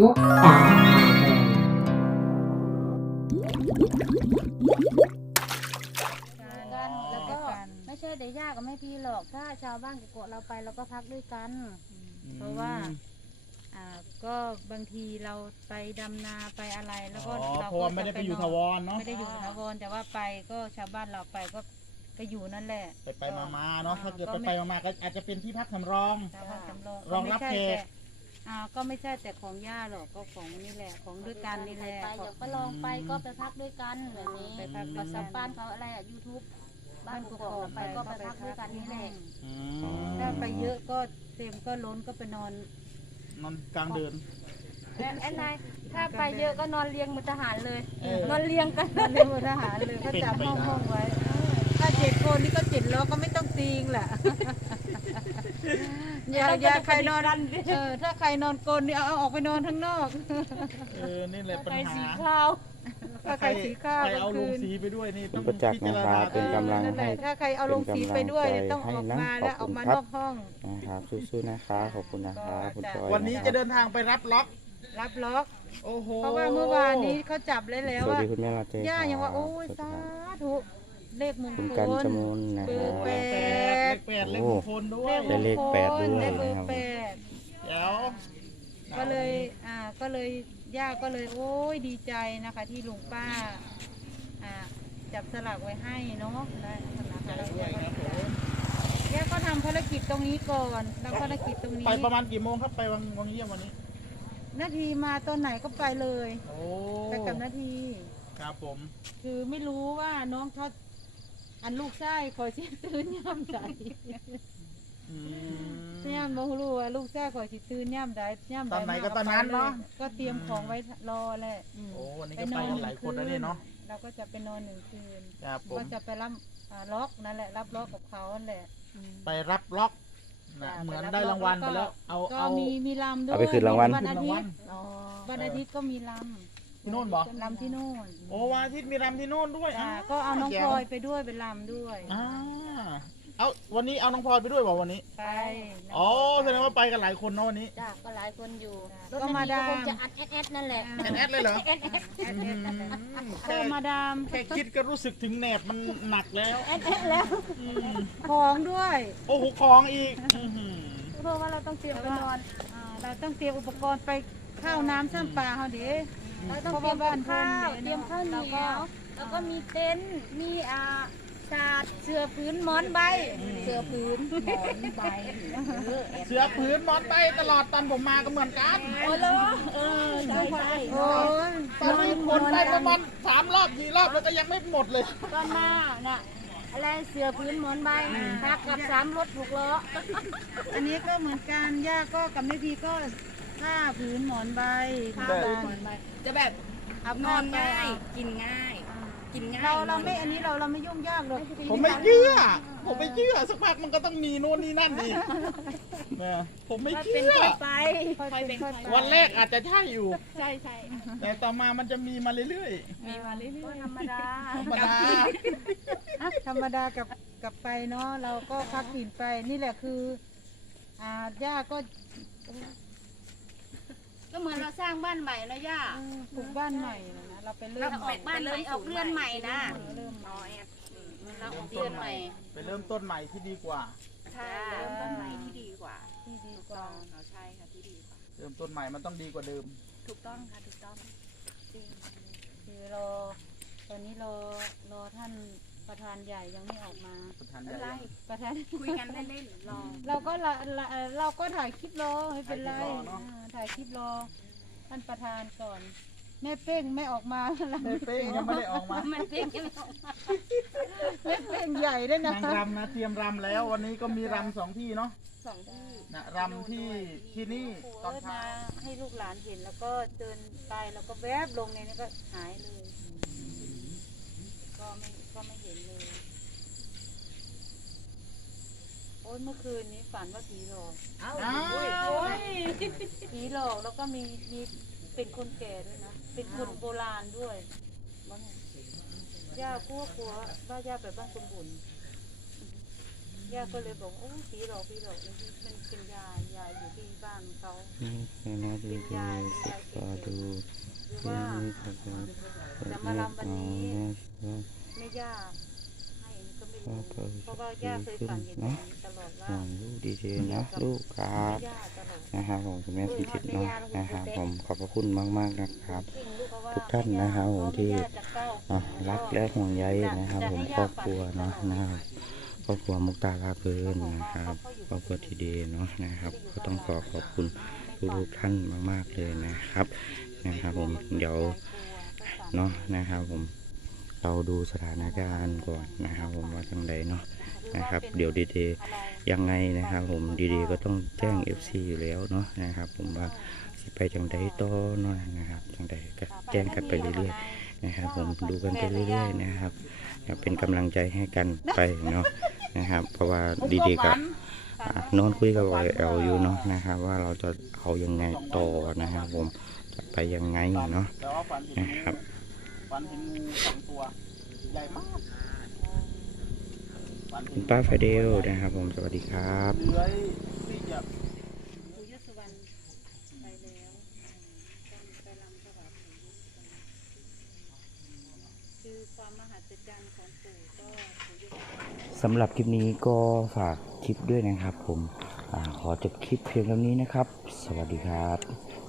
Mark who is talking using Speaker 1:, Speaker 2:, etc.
Speaker 1: มุกตาพาเพลิน
Speaker 2: กันแล้วก็ไม่ใช่แต่ย่ากับแม่พี่หรอกถ้าชาวบ้านกกอกเราไปเราก็พักด้วยกัน เพราะว่าอ่าก็บางทีเราไปดำนาไปอะไรแล้วก็
Speaker 3: อ๋อ
Speaker 2: เรา
Speaker 3: เพราะ
Speaker 2: ก็
Speaker 3: ว่าไม่ได้ไปอยู่ทาวรเนาะ
Speaker 2: ไม่ได้อยู่ถาวรแต่ว่าไปก็ชาวบ้านเราไปก็ ก็อยู่นั่นแหละ
Speaker 3: ไปไปมามาๆเนาะ ถ้าเกิด
Speaker 2: ก็
Speaker 3: ไป
Speaker 2: ไม่
Speaker 3: ไปมามาๆก็อาจจะเป็นที่พักสำรอง
Speaker 2: ชาวบ้านจำลอง
Speaker 3: รองรับ
Speaker 2: ก็ไม่
Speaker 3: แข
Speaker 2: ใช่
Speaker 3: ก
Speaker 2: แต่อ่าก็ไม่ใช่แต่ของย่าหรอกก็ของนี่แหละของด้วยกันนี่แหละ
Speaker 1: ไปเดี๋ยวก็ลองไปก็ไปพักด้วยกันแบบนี้
Speaker 2: ไปพักด้
Speaker 1: ก็
Speaker 2: วย
Speaker 1: สั
Speaker 2: กั
Speaker 1: ม
Speaker 2: น
Speaker 1: บ้านเขาอะไรอะยูทูบบ้านกกอกไปก็ไปพักด้วยกันนี่แหละ
Speaker 3: อื
Speaker 2: ถ้ามไปเยอะก็เต็มก็ล้นก็ไปนอน
Speaker 3: นอนกลางเดิน
Speaker 1: แอนแอนนายถ้าไปเยอะก็นอนเรียงเหมือนทหารเลย
Speaker 3: เออ
Speaker 1: นอนเรียงกัน
Speaker 2: เรียกว่าทหารเลยเขาจับห้องห้องไว้ ถ้าเจ็ดคนนี่ก็เจ็ดล้อก็ไม่ต้องตีงแหละอย่าอย่าใครนอนเออถ้าใครนอนกลนนี่เอาเอาออกไปนอนข้างนอก
Speaker 3: เออนี่แหละปัญ
Speaker 1: ไป
Speaker 3: หา
Speaker 1: สีขาว
Speaker 2: ถ้าใครสีข้าว
Speaker 3: ใคร
Speaker 2: กลาง
Speaker 3: เอาล
Speaker 2: คื
Speaker 3: ง
Speaker 2: น
Speaker 3: สีไปด้วยนี่
Speaker 4: คุ
Speaker 3: ต้
Speaker 4: ณ
Speaker 3: อง
Speaker 4: ประจักษ์
Speaker 3: พิจาร
Speaker 4: นะค
Speaker 3: ณา
Speaker 4: รับเป็นกำลัง
Speaker 2: นั่นแห
Speaker 4: ให้
Speaker 2: ละถ้าใครเอาลงสีไปด้วยเนี่ยต้องออกมาแล้วออกมานอกห้อง
Speaker 4: นะครับสู้ๆนะครับขอบคุณนะครับคุณจอย
Speaker 3: วันนี้จะเดินทางไปรับล็อก
Speaker 2: รับล็อก
Speaker 3: โอ้โห
Speaker 2: เพราะว่าเมื่อวานนี้เขาจับได้แล้ว
Speaker 4: สวัส
Speaker 2: ว่า
Speaker 4: ดีคุณแม่ลาเต้
Speaker 2: ย่ายังว่า
Speaker 4: ครับ
Speaker 2: โอ้ย
Speaker 4: สวัสดี
Speaker 2: สา
Speaker 4: ครับ
Speaker 2: ธุ เลขมง
Speaker 4: คุณ
Speaker 2: ค
Speaker 4: กัน
Speaker 2: ล
Speaker 4: จมูลนะ
Speaker 2: เบ
Speaker 4: ค
Speaker 2: อ
Speaker 4: รั
Speaker 2: ร์
Speaker 4: บ
Speaker 2: แป
Speaker 3: แป
Speaker 2: ด
Speaker 3: ดเลขแปดเลข
Speaker 4: โอ้
Speaker 3: มงคลด้วย
Speaker 4: ได้เลขแปดด้วย
Speaker 2: ได้เบอ
Speaker 4: นะครับ
Speaker 2: ร์แปด
Speaker 3: เดี๋ยว
Speaker 2: ก็เลยอ่าก็เลยย่าก็เลยโอ้ยดีใจนะคะ ที่ลุงป้าอ่าจับสลักไว้ให้เนาะและสลัก
Speaker 3: ใจ
Speaker 2: ไว้
Speaker 3: ด้วยครับผม
Speaker 2: ย่าก็ทำภารกิจตรงนี้ก่อนแล้วภารกิจตรงนี้
Speaker 3: ไปประมาณกี่โมงครับ ไปวังวังเยี่ยมวันนี้
Speaker 2: นาทีมาตอนไหนก็ไปเลย
Speaker 3: โอ้
Speaker 2: ไปกับนาที
Speaker 3: ครับผม
Speaker 2: คือไม่รู้ว่าน้องเขา อันลูกไส้คอยสิตื่นย่ำใด
Speaker 3: อืม
Speaker 2: ย่ำบ่รู้ว่าลูกไส้คอยสิตื่นย่ำใดย่ำใด
Speaker 3: ตอนไหนก็
Speaker 2: มา
Speaker 3: ตอนนั้นเนาะ
Speaker 2: ก็เตรียมของไว้รอแหละอืม
Speaker 3: โอ้วันนี้ก็ไปกันหลายคนแล้วเนี่ยเนาะ
Speaker 2: เราก็จะไปนอนหนึ่งคืน
Speaker 3: ครับผม
Speaker 2: ก็จะไปรับอ่าล็อกนั่นแหละ รับล็อกกับเขานั่นแหละอืม
Speaker 3: ไปรับล็อกนะ
Speaker 2: จ้ะ
Speaker 3: เหมือน
Speaker 2: ไปรับ
Speaker 3: ได้รางวัล
Speaker 2: ล็
Speaker 3: ไป
Speaker 2: อก
Speaker 3: แล้ว เอา
Speaker 2: ก็
Speaker 3: เอา
Speaker 2: มีมีลำด้วย
Speaker 4: เอาไปคืนรางวัล
Speaker 2: วันอาทิตย์
Speaker 1: อ๋อ
Speaker 2: วันอาทิตย์ก็มีล
Speaker 3: ที่โน่นบอกำ
Speaker 2: ลำที่โน่น
Speaker 3: โอ้วันอาทิตย์มีรำที่โน่นด้วย
Speaker 2: อ่า
Speaker 3: อ่า
Speaker 2: ก็เอาน้อง
Speaker 3: แจ๋
Speaker 2: พ
Speaker 3: ว
Speaker 2: ลอยไปด้วยไปลำด้วย
Speaker 3: อ่าเอาวันนี้เอาน้องพลอยไปด้วยบอกวันนี้
Speaker 2: ไป
Speaker 3: อ๋อแสดงว่าไปกันหลายคนเนาะวันนี้
Speaker 1: จ้ะก็หลายคนอยู่ร
Speaker 2: ก็
Speaker 1: ถ
Speaker 2: มา
Speaker 1: นาที
Speaker 2: ดาม
Speaker 1: ก็คงจะอัดแอดแอดนั่นแหละ
Speaker 3: แอนแอดเลยเหรอ
Speaker 1: แอดแอด
Speaker 3: อืม
Speaker 2: ก็
Speaker 3: แค่
Speaker 2: มาดาม
Speaker 3: แค่คิดก็รู้สึกถึงแหนบมันหนักแล้ว
Speaker 1: แอดแอดแล้ว
Speaker 3: อืม
Speaker 2: ของด้วย
Speaker 3: โอ้โหของอีกอื้อหือ
Speaker 1: เพราะว่าเราต้องเตรียมไปนอน
Speaker 2: อ่าเราต้องเตรียมอุปกรณ์ไปข้าวน้ำซ้ำปลาเขาเด้
Speaker 1: เราต้องเตรียมกับข้าวเตรียมข้าวเหนียวแล้วก็มีเต็นท์มีอ่าศาสตร์เสือพื้นหมอนใบเสือพื้นหมอนใบเออแอบ
Speaker 3: เสือผืนหมอนใบตลอดตอนผมมาก็เหมือนกัน
Speaker 1: โอ้โหเออใช่ใช่
Speaker 2: โอ้ย
Speaker 3: ตอนนี้คนไปประมาณสามรอบสี่รอบแล้วก็ยังไม่หมดเลย
Speaker 1: ตอนมาน่ะอะไรเสือพื้นหมอนใบพักกับสามรถหกล้อ
Speaker 2: อันนี้ก็เหมือนกันย่าก็กับแม่พีก็ ผ้าผืนหมอนใบ
Speaker 3: ผ้า
Speaker 2: ผ้า
Speaker 3: ผืน
Speaker 2: หมอนใบ
Speaker 5: จะแบบ
Speaker 2: เอา
Speaker 5: น
Speaker 2: ผ้า
Speaker 5: อน
Speaker 2: ไป
Speaker 5: ง่าย
Speaker 2: เอา
Speaker 5: กินง่าย กินง่าย
Speaker 2: เราเรา
Speaker 5: นอน
Speaker 2: ไม่อันนี้เราเราไม่ยุ่งยากหรอก
Speaker 3: ผมไม่เชื่อ ผมไม่เชื่อสักพักมันก็ต้องมีโน่นนี่นั่นอีกนะผมไม่
Speaker 1: มันเป็น
Speaker 3: เชื่อ
Speaker 1: ค่อยไป
Speaker 2: ค่อยเป็นค่อยไป
Speaker 3: วันแรกอาจจะใช่อยู่
Speaker 5: ใช่ใช่
Speaker 3: แต่ต่อมามันจะมีมาเรื่อย
Speaker 5: มีมาเรื่
Speaker 1: ก็
Speaker 5: อย
Speaker 1: ธรรมดา
Speaker 3: ๆธรรมดา
Speaker 2: อะธรรมดากับกับไปเนาะเราก็พักถิ่นไปนี่แหละคือ อ่าย่าก็
Speaker 1: ก็เหมือนเราสร้างบ้านใหม่นะย่า
Speaker 2: เออปลูกบ้านใหม่นะนะเราไปเริ่
Speaker 1: เรา
Speaker 2: ม
Speaker 1: ออกบ้านใหม่ออกเรือนใหม่นะ
Speaker 2: เริ่ม
Speaker 5: ๆน้อยอะ
Speaker 1: เราออกเรือนใหม่
Speaker 3: ไปเริ่มต้นใหม่ที่ดีกว่า
Speaker 5: ใช่เริ่มต้นใหม่ที่ดีกว่า
Speaker 2: ที่ดี
Speaker 5: ถูก
Speaker 2: ก
Speaker 5: ต้
Speaker 2: ว่า
Speaker 5: องเราใช่ค่ะที่ดีกว่า
Speaker 3: เริ่มต้นใหม่มันต้องดีกว่าเดิม
Speaker 5: ถูกต้องค่ะถูกต้อง
Speaker 2: คือรอตอนนี้รอรอท่านประธานใหญ่ยังไม่ออกมา
Speaker 3: ประธานให
Speaker 5: อะ
Speaker 3: ญ่
Speaker 5: ไร
Speaker 2: ประธาน
Speaker 5: คุยกันเล่นๆรอ
Speaker 2: เราก็ละละเอ่อเราก็ถ่ายคลิปรอไม่เป็นไร
Speaker 3: ถ่ายคลิปรอเนอะ
Speaker 2: อ่าถ่ายคลิปรอท่านประธานก่อน แม่เป้งไม่ออกมา
Speaker 3: แม่เป้งยังไม่ได้ออกมา
Speaker 1: มันเป็นยังไง
Speaker 2: แม่เป้งใหญ่ด้วยนะ
Speaker 3: นางรำนะเตรียมรำแล้ว วันนี้ก็มีรำสองที่เนาะ
Speaker 5: สองที่
Speaker 3: นะรำที่ที่นี่ตอน
Speaker 2: เอ้ย
Speaker 3: เช้า
Speaker 2: มาให้ลูกหลานเห็นแล้วก็เดินไปแล้วก็แวบลงในนี้ก็หายเลย ก็ไม่ก็ไม่เห็นเลย โอ้ยเมื่อคืนนี้ฝันว่าผีหลอก
Speaker 3: อ้าว
Speaker 2: ผีหลอกแล้วก็มีมีเป็นคนแก่ด้วยนะ เป็นคนโบราณด้วยว่าไงย่าพูดกลัวว่าย่าไปบ้านคุณบุญย่าก็เลยบอกโอ้ผีหลอกผีหลอกมันเป็นยายาอยู่ที่บ้านเขา
Speaker 4: นี่คือนาดีที่ศึกษาดู
Speaker 2: หรือ
Speaker 4: เรื่อ
Speaker 2: ว่าง
Speaker 4: นี้ครับผม
Speaker 2: จะมาลำวันนี้แม่ย่าให้ ก็เพราะว่าย่าเคยฝันเห็นอย่างนี้ตลอดว่า
Speaker 4: ห่วงลูกดีเจนะ ลูกครับ
Speaker 2: ย่าตลอด
Speaker 4: นะครับผมคุณแม่พิจิตรเนาะนะครับผมขอบพระคุณมากๆนะครับ
Speaker 2: ทุก
Speaker 4: ท่านนะครับผมที่ อะรักและห่วงใยนะครับ ผมครอบครัวเนาะนะครับครอบครัวมุกตาลาเพลินนะครับครอบครัวทีเดเนาะนะครับ ก็ต้องขอขอบคุณทุกๆท่านมากๆเลยนะครับนะครับ ผมเดี๋ยวเนาะนะครับผม เราดูสถานการณ์ก่อนนะครับผมว่าจังใดเนาะนะครับ เดี๋ยวดีเดยังไงนะครับผมดีๆก็ต้องแจ้ง FC อยู่แล้วเนาะนะครับ ผมว่าสิไปจังใดต่อเนาะนะครับจังใดก็แจ้งกันไปเรื่อยๆนะครับ ผมดูกันไปเรื่อยๆนะครับเป็นกำลังใจให้กันไปเนาะนะครับ เพราะว่าดีๆก็อะนอนคุยกับเอลอยู่เนาะนะครับ ว่าเราจะเอายังไงต่อนะครับ ผมจะไปยังไงเนาะนะครับ
Speaker 3: ฝันเห็นงูสองตัวใหญ่มากฝันเห็
Speaker 4: คุ
Speaker 3: น
Speaker 4: ณป้าไฟเดลนะครับผมสวัสดีครับ
Speaker 3: เลื้อยที่จะ
Speaker 2: ปู่ยศวรรณไปแล้วต้องไปรำถวายปู่ยศวรรณคือความมหัศจรรย์ของปู่ก็ปู่ยศวรรณ
Speaker 4: สำหรับคลิปนี้ก็ฝากคลิปด้วยนะครับผมอาขอจบคลิปเพียงเท่านี้นะครับ สวัสดีครับ